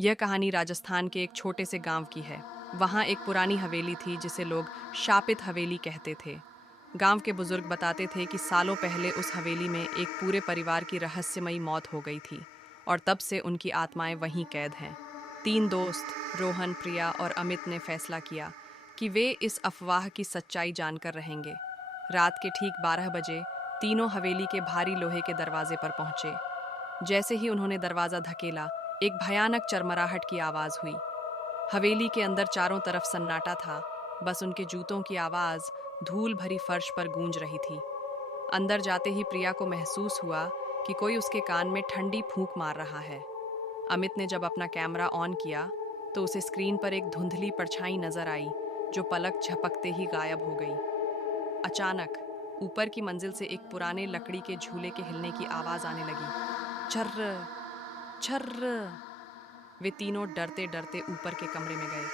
यह कहानी राजस्थान के एक छोटे से गांव की है। वहाँ एक पुरानी हवेली थी जिसे लोग शापित हवेली कहते थे। गांव के बुजुर्ग बताते थे कि सालों पहले उस हवेली में एक पूरे परिवार की रहस्यमयी मौत हो गई थी और तब से उनकी आत्माएं वहीं कैद हैं। तीन दोस्त रोहन, प्रिया और अमित ने फैसला किया कि वे इस अफवाह की सच्चाई जानकर रहेंगे। रात के ठीक 12 बजे तीनों हवेली के भारी लोहे के दरवाजे पर पहुंचे। जैसे ही उन्होंने दरवाजा धकेला, एक भयानक चरमराहट की आवाज हुई। हवेली के अंदर चारों तरफ सन्नाटा था, बस उनके जूतों की आवाज धूल भरी फर्श पर गूंज रही थी। अंदर जाते ही प्रिया को महसूस हुआ कि कोई उसके कान में ठंडी फूंक मार रहा है। अमित ने जब अपना कैमरा ऑन किया तो उसे स्क्रीन पर एक धुंधली परछाई नजर आई जो पलक झपकते ही गायब हो गई। अचानक ऊपर की मंजिल से एक पुराने लकड़ी के झूले के हिलने की आवाज आने लगी। छर्र छर्र। वे तीनों डरते डरते ऊपर के कमरे में गए।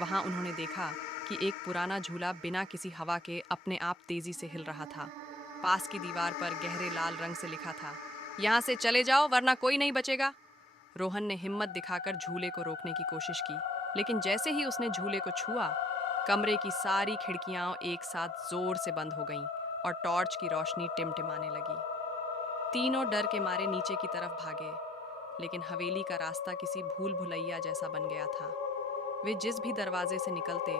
वहां उन्होंने देखा कि एक पुराना झूला बिना किसी हवा के अपने आप तेजी से हिल रहा था। पास की दीवार पर गहरे लाल रंग से लिखा था, यहाँ से चले जाओ वरना कोई नहीं बचेगा। रोहन ने हिम्मत दिखाकर झूले को रोकने की कोशिश की, लेकिन जैसे ही उसने झूले को छुआ, कमरे की सारी खिड़कियां एक साथ जोर से बंद हो गईं और टॉर्च की रोशनी टिमटिमाने लगी। तीनों डर के मारे नीचे की तरफ भागे, लेकिन हवेली का रास्ता किसी भूल भुलैया जैसा बन गया था। वे जिस भी दरवाजे से निकलते,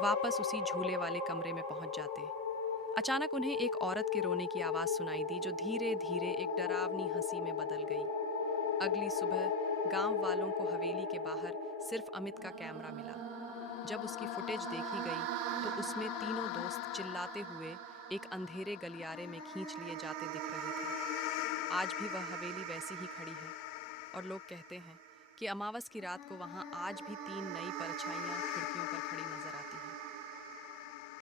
वापस उसी झूले वाले कमरे में पहुंच जाते। अचानक उन्हें एक औरत के रोने की आवाज सुनाई दी, जो धीरे धीरे एक डरावनी हंसी में बदल गई। अगली सुबह गांव वालों को हवेली के बाहर सिर्फ अमित का कैमरा मिला। जब उसकी फुटेज देखी गई तो उसमें तीनों दोस्त चिल्लाते हुए एक अंधेरे गलियारे में खींच लिए जाते दिख रहे थे। आज भी वह हवेली वैसी ही खड़ी है और लोग कहते हैं कि अमावस की रात को वहां आज भी तीन नई परछाइयां